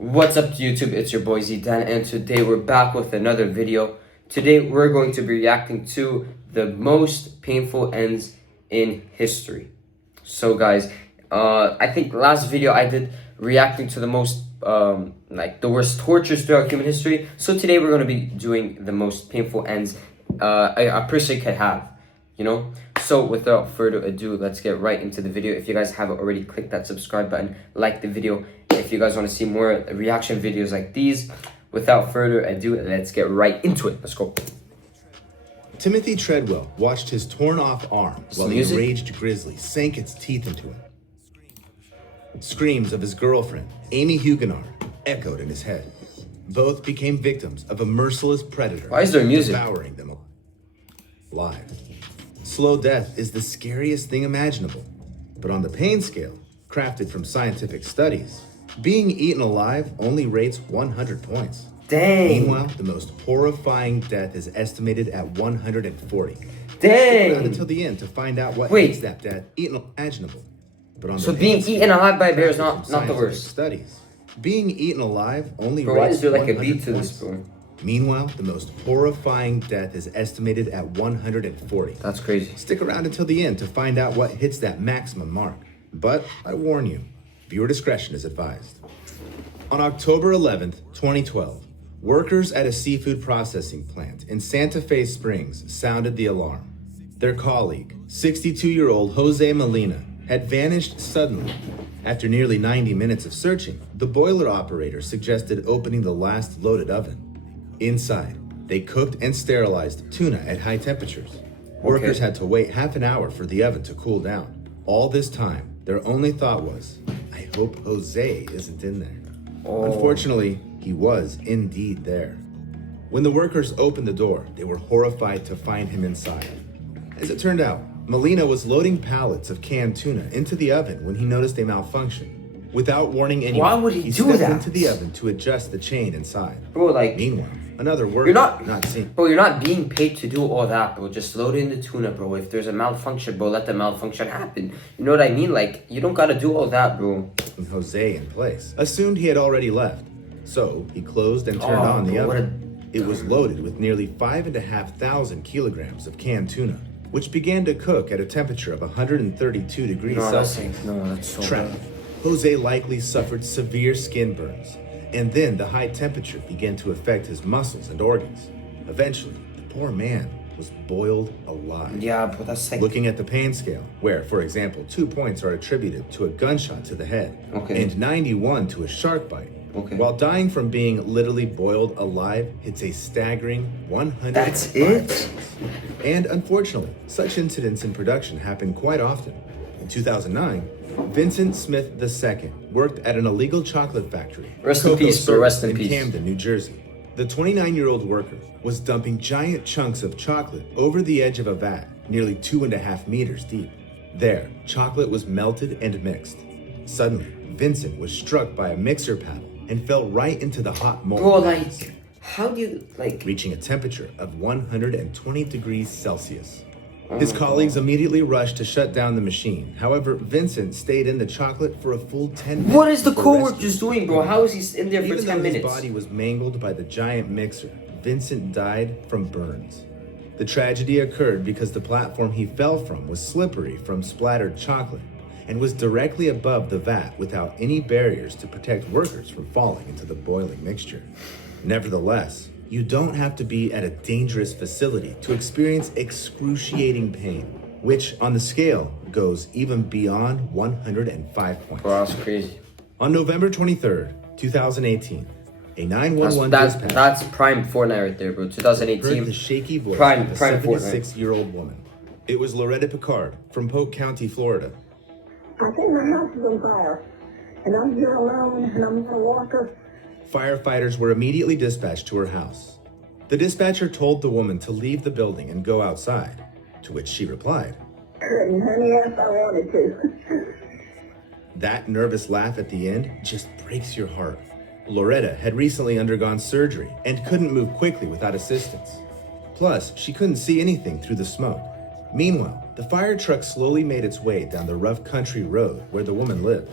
What's up to YouTube? It's your boy Zidan, and today we're back with another video. Today we're going to be reacting to the most painful ends in history. So guys, I think last video I did reacting to the most the worst tortures throughout human history. So today we're going to be doing the most painful ends a person could have, you know. So without further ado, let's get right into the video. If you guys haven't already, click that subscribe button, like the video if you guys want to see more reaction videos like these. Without further ado, let's get right into it. Let's go. Timothy Treadwell watched his torn-off arm while the enraged grizzly sank its teeth into him. Screams of his girlfriend, Amy Huguenot, echoed in his head. Both became victims of a merciless predator. Why is there music? Devouring them alive. Slow death is the scariest thing imaginable, but on the pain scale, crafted from scientific studies, being eaten alive only rates 100 points. Dang. Meanwhile, the most horrifying death is estimated at 140. Dang. Not until the end to find out what makes that death eaten imaginable. But on so being eaten alive by a bear is not the worst. Studies. Being eaten alive only bro, why rates is there like a 100 beat to points. this, bro? Meanwhile, the most horrifying death is estimated at 140. That's crazy. Stick around until the end to find out what hits that maximum mark. But I warn you, viewer discretion is advised. On October 11th, 2012, workers at a seafood processing plant in Santa Fe Springs sounded the alarm. Their colleague, 62-year-old Jose Molina, had vanished suddenly. After nearly 90 minutes of searching, the boiler operator suggested opening the last loaded oven. Inside, they cooked and sterilized tuna at high temperatures. Workers had to wait half an hour for the oven to cool down. All this time, their only thought was, I hope Jose isn't in there. Unfortunately, he was indeed there. When the workers opened the door, they were horrified to find him inside. As it turned out, Molina was loading pallets of canned tuna into the oven when he noticed a malfunction. Without warning anyone, why would he do stepped that? into the oven to adjust the chain inside. Bro, like, meanwhile, another worker not seen. Bro, you're not being paid to do all that, bro. Just load in the tuna, bro. If there's a malfunction, bro, let the malfunction happen. You know what I mean? Like, you don't gotta do all that, bro. Jose in place assumed he had already left, so he closed and turned on the oven. It was loaded with nearly 5,500 kilograms of canned tuna, which began to cook at a temperature of 132 degrees Celsius. That's so Trapped, bad. Jose likely suffered severe skin burns, and then the high temperature began to affect his muscles and organs. Eventually, the poor man was boiled alive. Yeah, bro, that's like... Looking at the pain scale, where, for example, 2 points are attributed to a gunshot to the head, and 91 to a shark bite, while dying from being literally boiled alive hits a staggering 100. That's it? And unfortunately, such incidents in production happen quite often. In 2009, Vincent Smith II worked at an illegal chocolate factory. Rest in peace, bro. Rest in peace. Camden, New Jersey. The 29-year-old worker was dumping giant chunks of chocolate over the edge of a vat, nearly 2.5 meters deep. There, chocolate was melted and mixed. Suddenly, Vincent was struck by a mixer paddle and fell right into the hot molten Bro, like, how do you, like... reaching a temperature of 120 degrees Celsius. His colleagues immediately rushed to shut down the machine. However, Vincent stayed in the chocolate for a full 10 minutes. What is the co-workers doing, bro? How is he in there for 10 minutes? His body was mangled by the giant mixer, Vincent died from burns. The tragedy occurred because the platform he fell from was slippery from splattered chocolate and was directly above the vat without any barriers to protect workers from falling into the boiling mixture. Nevertheless, you don't have to be at a dangerous facility to experience excruciating pain, which on the scale goes even beyond 105 points. Bro, that's crazy. On November 23rd, 2018, a 911 dispatcher that's prime Fortnite right there, bro. 2018. heard the shaky voice prime of a Fortnite. 76-year-old woman. It was Loretta Picard from Polk County, Florida. I think my house is on fire, and I'm here alone, and I'm in a walker. Firefighters were immediately dispatched to her house. The dispatcher told the woman to leave the building and go outside, to which she replied, Couldn't, honey, if I wanted to. That nervous laugh at the end just breaks your heart. Loretta had recently undergone surgery and couldn't move quickly without assistance. Plus, she couldn't see anything through the smoke. Meanwhile, the fire truck slowly made its way down the rough country road where the woman lived.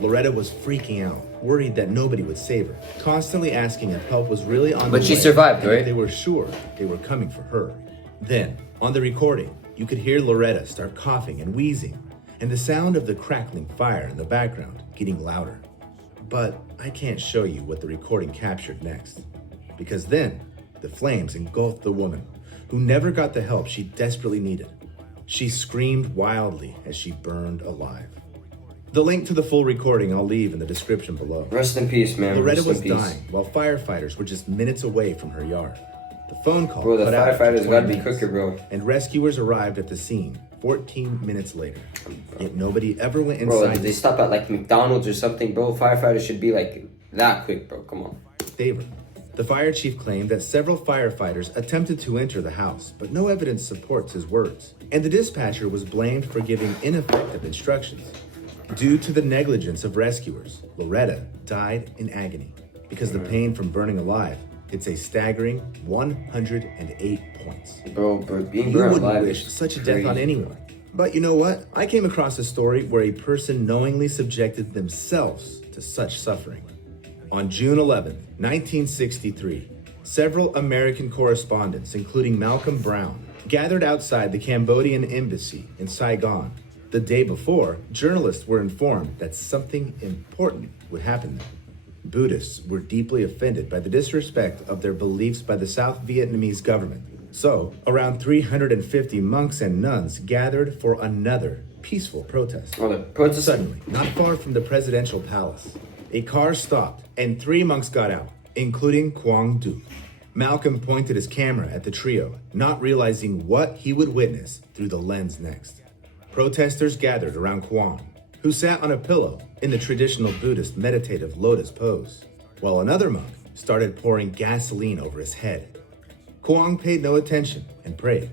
Loretta was freaking out. worried that nobody would save her, constantly asking if help was really on the way. But she survived, and right? if they were sure they were coming for her. Then, on the recording, you could hear Loretta start coughing and wheezing, and the sound of the crackling fire in the background getting louder. But I can't show you what the recording captured next, because then the flames engulfed the woman, who never got the help she desperately needed. She screamed wildly as she burned alive. The link to the full recording I'll leave in the description below. Rest in peace, man. Loretta Rest was in peace. dying while firefighters were just minutes away from her yard. The phone call Bro, the cut out after firefighters 20 gotta be minutes, quicker, bro. and rescuers arrived at the scene 14 minutes later. Yet nobody ever went Bro, inside did they to stop at like McDonald's or something, bro? Firefighters should be like that quick, bro. Come on. save her. The fire chief claimed that several firefighters attempted to enter the house, but no evidence supports his words. And the dispatcher was blamed for giving ineffective instructions. Due to the negligence of rescuers, Loretta died in agony because the pain from burning alive hits a staggering 108 points. Bro, being You burned wouldn't alive wish is such a death on crazy. anyone. But you know what? I came across a story where a person knowingly subjected themselves to such suffering. On June 11, 1963, several American correspondents, including Malcolm Brown, gathered outside the Cambodian embassy in Saigon. The day before, journalists were informed that something important would happen there. Buddhists were deeply offended by the disrespect of their beliefs by the South Vietnamese government. So, around 350 monks and nuns gathered for another peaceful protest. Oh, the protest. Suddenly, not far from the presidential palace, a car stopped and 3 monks got out, including Quang Duc. Malcolm pointed his camera at the trio, not realizing what he would witness through the lens next. Protesters gathered around Quang, who sat on a pillow in the traditional Buddhist meditative lotus pose, while another monk started pouring gasoline over his head. Quang paid no attention and prayed,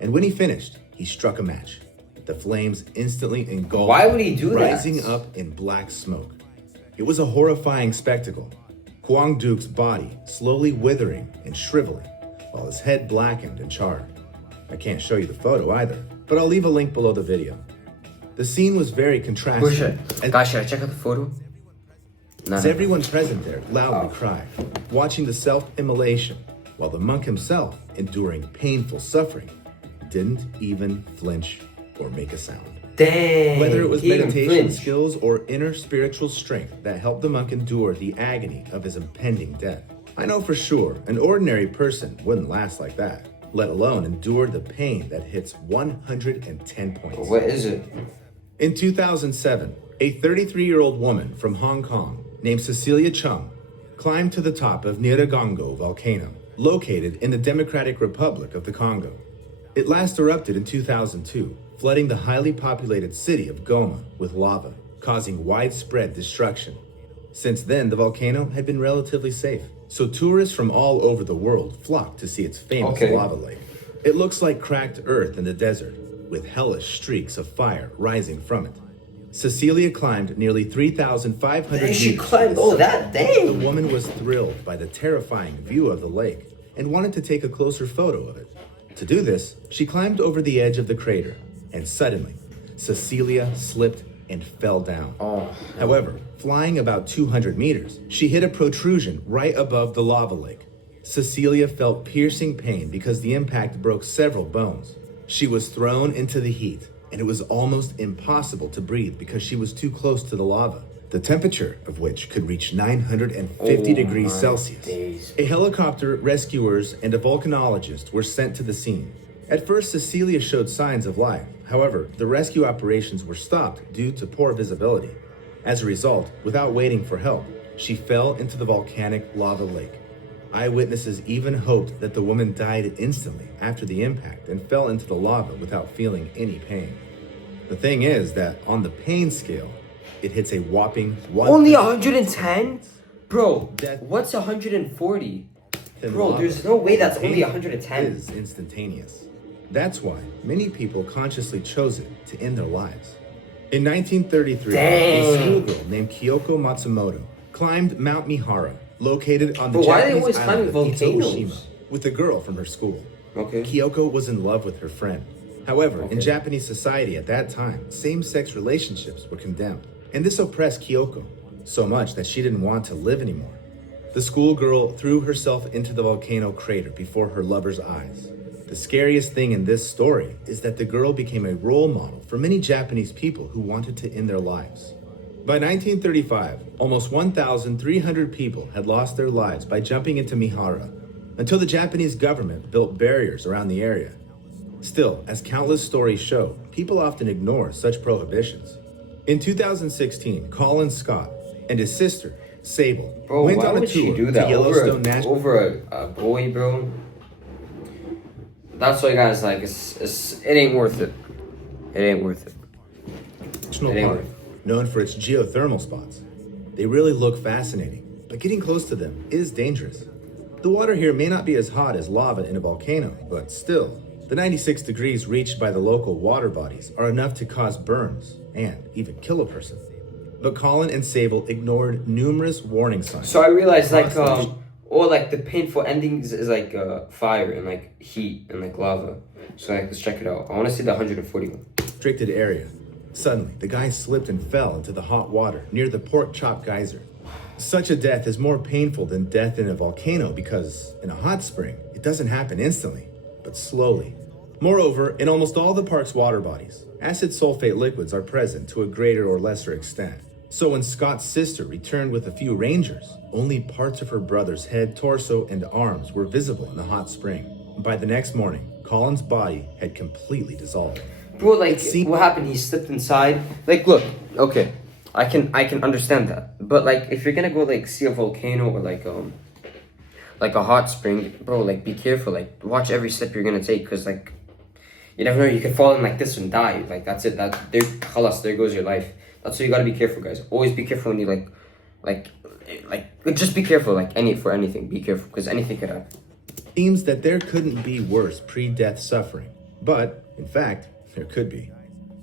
and when he finished, he struck a match. The flames instantly engulfed Why would he do that? rising up in black smoke. It was a horrifying spectacle. Quang Duc's body slowly withering and shriveling, while his head blackened and charred. I can't show you the photo either, but I'll leave a link below the video. The scene was very contrasting, Guys, should I check out the photo? No, as no. everyone present there loudly cried, watching the self-immolation, while the monk himself, enduring painful suffering, didn't even flinch or make a sound. Dang. Whether it was he even meditation flinched. skills or inner spiritual strength that helped the monk endure the agony of his impending death. I know for sure an ordinary person wouldn't last like that, let alone endure the pain that hits 110 points. What is it? In 2007, a 33-year-old woman from Hong Kong named Cecilia Chung climbed to the top of Nyiragongo volcano, located in the Democratic Republic of the Congo. It last erupted in 2002, flooding the highly populated city of Goma with lava, causing widespread destruction. Since then, the volcano had been relatively safe, so tourists from all over the world flocked to see its famous lava lake. It looks like cracked earth in the desert, with hellish streaks of fire rising from it. Cecilia climbed nearly 3,500 meters. She climbed all that? The Dang. woman was thrilled by the terrifying view of the lake and wanted to take a closer photo of it. To do this, she climbed over the edge of the crater, and suddenly, Cecilia slipped and fell down. However, flying about 200 meters, she hit a protrusion right above the lava lake. Cecilia felt piercing pain because the impact broke several bones. She was thrown into the heat, and it was almost impossible to breathe because she was too close to the lava, the temperature of which could reach 950 degrees Celsius. days. A helicopter, rescuers, and a volcanologist were sent to the scene. At first, Cecilia showed signs of life. However, the rescue operations were stopped due to poor visibility. As a result, without waiting for help, she fell into the volcanic lava lake. Eyewitnesses even hoped that the woman died instantly after the impact and fell into the lava without feeling any pain. The thing is that on the pain scale, it hits a whopping Only 110? Bro, Death. what's 140? in Bro, lava. there's no way that's only Pain 110. is instantaneous. That's why many people consciously chose it to end their lives. In 1933, a Dang. schoolgirl named Kyoko Matsumoto climbed Mount Mihara, located on the But why are they Japanese always island climbing of Ito volcanoes? Oshima, with a girl from her school. Okay. Kyoko was in love with her friend. However, in Okay. Japanese society at that time, same-sex relationships were condemned, and this oppressed Kyoko. so much that she didn't want to live anymore. The schoolgirl threw herself into the volcano crater before her lover's eyes. The scariest thing in this story is that the girl became a role model for many Japanese people who wanted to end their lives. By 1935, almost 1,300 people had lost their lives by jumping into Mihara, until the Japanese government built barriers around the area. Still, as countless stories show, people often ignore such prohibitions. In 2016, Colin Scott and his sister, Sable, Bro, went why on a would she tour do to that Yellowstone National over a boy, bro? That's why, guys, like, it ain't worth it. It ain't worth it. It ain't Park, worth known for its geothermal spots. They really look fascinating, but getting close to them is dangerous. The water here may not be as hot as lava in a volcano, but still, the 96 degrees reached by the local water bodies are enough to cause burns and even kill a person. But Colin and Sable ignored numerous warning signs. So I realized, like, all, like, the painful endings is, like, fire and, like, heat and, like, lava. So, like, let's check it out. I want to see the 141. Restricted area. Suddenly, the guy slipped and fell into the hot water near the Pork Chop Geyser. Such a death is more painful than death in a volcano because in a hot spring, it doesn't happen instantly, but slowly. Moreover, in almost all the park's water bodies, acid sulfate liquids are present to a greater or lesser extent. So when Scott's sister returned with a few rangers, only parts of her brother's head, torso, and arms were visible in the hot spring. By the next morning, Colin's body had completely dissolved. Bro, like, what happened? He slipped inside. Like, look, okay, I can understand that. But, like, if you're gonna go, like, see a volcano or, like a hot spring, bro, like, be careful. Like, watch every step you're gonna take, because, like, you never know, you could fall in like this and die. Like, that's it. Khalas, there goes your life. That's why you gotta be careful, guys. Always be careful when you, like, just be careful, like, for anything. Be careful, because anything could happen. Seems that there couldn't be worse pre-death suffering, but, in fact, there could be.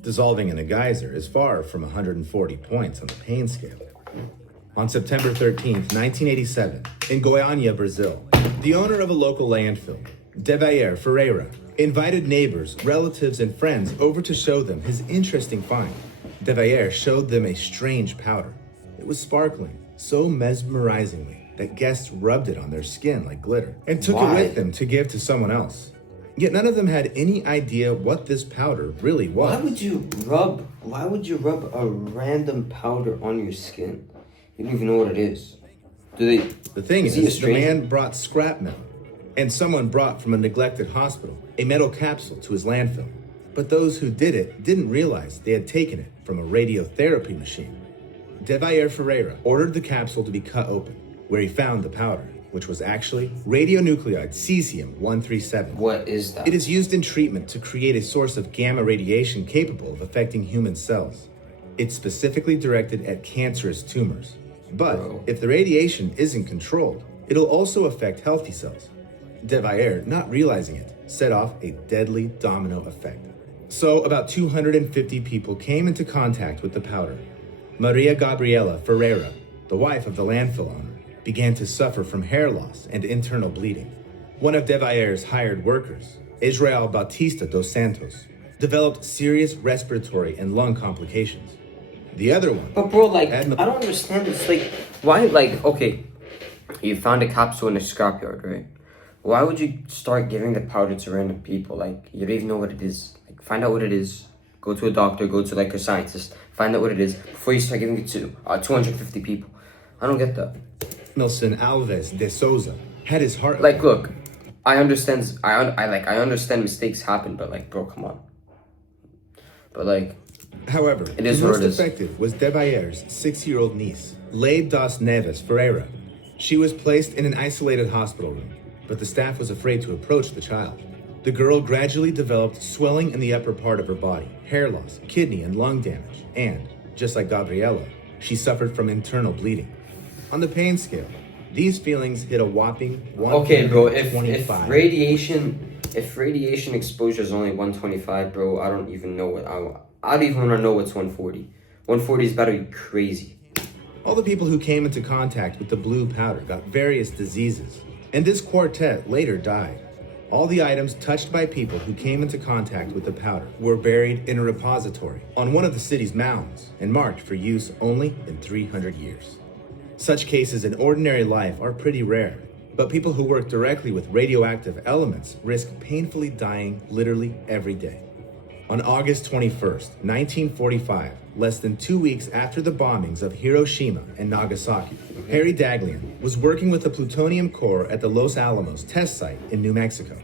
Dissolving in a geyser is far from 140 points on the pain scale. On September 13th, 1987, in Goiânia, Brazil, the owner of a local landfill, Devair Ferreira, invited neighbors, relatives, and friends over to show them his interesting find. Devair showed them a strange powder. It was sparkling so mesmerizingly that guests rubbed it on their skin like glitter and took it with them to give to someone else. Yet none of them had any idea what this powder really was. Why would you rub a random powder on your skin? You don't even know what it is. The thing is, the man brought scrap metal, and someone brought from a neglected hospital a metal capsule to his landfill. But those who did it didn't realize they had taken it from a radiotherapy machine. Devair Ferreira ordered the capsule to be cut open, where he found the powder, which was actually radionuclide cesium-137. What is that? It is used in treatment to create a source of gamma radiation capable of affecting human cells. It's specifically directed at cancerous tumors. But if the radiation isn't controlled, it'll also affect healthy cells. Devair, not realizing it, set off a deadly domino effect. So about 250 people came into contact with the powder. Maria Gabriela Ferreira, the wife of the landfill owner, began to suffer from hair loss and internal bleeding. One of Devair's hired workers, Israel Bautista dos Santos, developed serious respiratory and lung complications. The other one... But bro, like, I don't understand this. Like, why, like, okay, you found a capsule in a scrapyard, right? Why would you start giving the powder to random people? Like, you don't even know what it is. Like, find out what it is. Go to a doctor, go to, like, a scientist. Find out what it is before you start giving it to 250 people. I don't get that. Nelson Alves de Souza had his heart... Like, look, I understand, I understand mistakes happen, but, like, bro, come on. But, like... However, it is the what most it is. affected was Devair's 6-year-old niece, Leigh das Neves Ferreira. She was placed in an isolated hospital room, but the staff was afraid to approach the child. The girl gradually developed swelling in the upper part of her body, hair loss, kidney and lung damage, and, just like Gabriela, she suffered from internal bleeding. On the pain scale, these feelings hit a whopping 125. Okay, bro, if radiation exposure is only 125, bro, I don't even know what I don't even want to know what's 140. 140 is about to be crazy. All the people who came into contact with the blue powder got various diseases, and this quartet later died. All the items touched by people who came into contact with the powder were buried in a repository on one of the city's mounds and marked for use only in 300 years. Such cases in ordinary life are pretty rare, but people who work directly with radioactive elements risk painfully dying literally every day. On August 21st, 1945, less than 2 weeks after the bombings of Hiroshima and Nagasaki, Harry Daghlian was working with the plutonium core at the Los Alamos test site in New Mexico.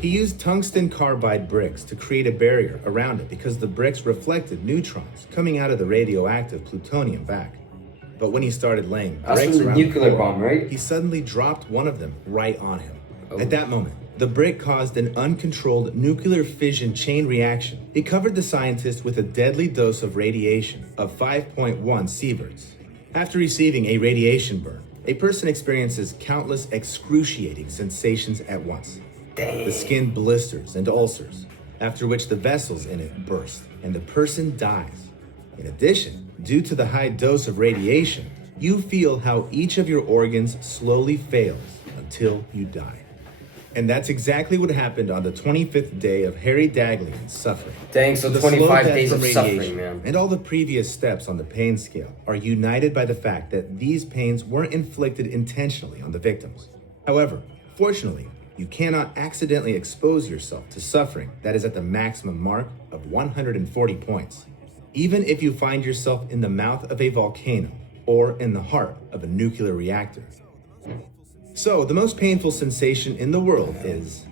He used tungsten carbide bricks to create a barrier around it because the bricks reflected neutrons coming out of the radioactive plutonium back. But when he started laying That's bricks from the around nuclear core, bomb, right? he suddenly dropped one of them right on him. At that moment, the brick caused an uncontrolled nuclear fission chain reaction. It covered the scientist with a deadly dose of radiation of 5.1 sieverts. After receiving a radiation burn, a person experiences countless excruciating sensations at once. The skin blisters and ulcers, after which the vessels in it burst and the person dies. In addition, due to the high dose of radiation, you feel how each of your organs slowly fails until you die. And that's exactly what happened on the 25th day of Harry Daghlian's suffering. Dang, so The slow 25 death days from of suffering, man. and all the previous steps on the pain scale are united by the fact that these pains weren't inflicted intentionally on the victims. However, fortunately, you cannot accidentally expose yourself to suffering that is at the maximum mark of 140 points, even if you find yourself in the mouth of a volcano or in the heart of a nuclear reactor. So, the most painful sensation in the world is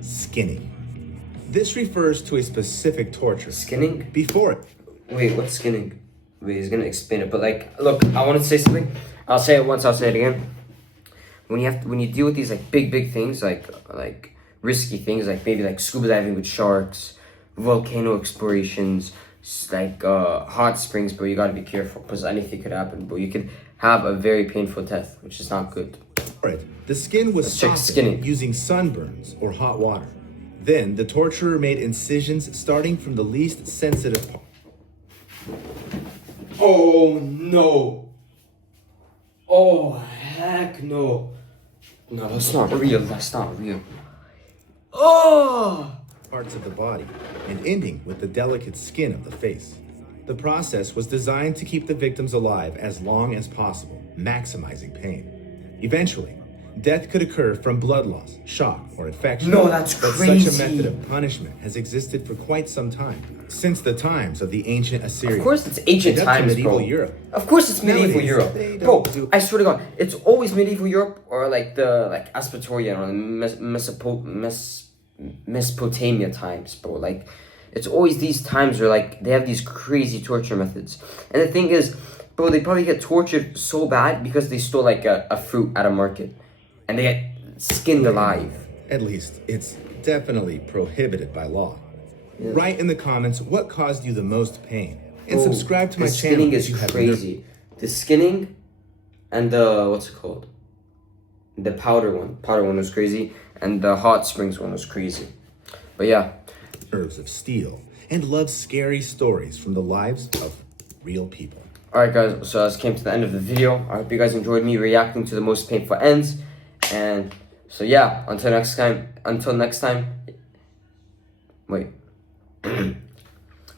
skinning. This refers to a specific torture. Skinning? Before it, Wait, what's skinning? Wait, he's gonna explain it. But like, look, I want to say something. I'll say it once. I'll say it again. When you deal with these like big things, like risky things, like maybe like scuba diving with sharks, volcano explorations, like hot springs, bro, you gotta be careful because anything could happen, bro. You could have a very painful death, which is not good. the skin was Let's check softened skinning. using sunburns or hot water. Then the torturer made incisions starting from the least sensitive part. Oh no! Oh heck no! No, that's not real. That's not real. Oh! Parts of the body and ending with the delicate skin of the face. The process was designed to keep the victims alive as long as possible, maximizing pain. Eventually, death could occur from blood loss, shock, or infection. No, that's but crazy. such a method of punishment has existed for quite some time, since the times of the ancient Assyrians. Of course, it's ancient and up to times, medieval bro. Europe. Of course, it's medieval Nowadays, Europe, they bro. don't do- I swear to God, it's always medieval Europe or like the Aspertorian or Mesopotamia times, bro. Like, it's always these times where like they have these crazy torture methods. And the thing is, bro, they probably get tortured so bad because they stole like a fruit at a market, and they get skinned alive. At least, it's definitely prohibited by law. Write in the comments what caused you the most pain. And Bro, subscribe to my the channel skinning if is you haven't. crazy. The skinning and the what's it called? The powder one was crazy, and the hot springs one was crazy. But yeah, Nerves of steel and love scary stories from the lives of real people. alright guys, so as came to the end of the video. I hope you guys enjoyed me reacting to the most painful ends. And so yeah, until next time, wait.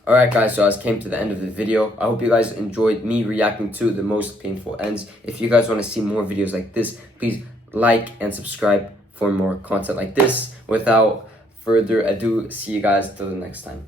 Alright guys, so as came to the end of the video. I hope you guys enjoyed me reacting to the most painful ends. If you guys want to see more videos like this, please like and subscribe for more content like this. Without further ado, see you guys till the next time.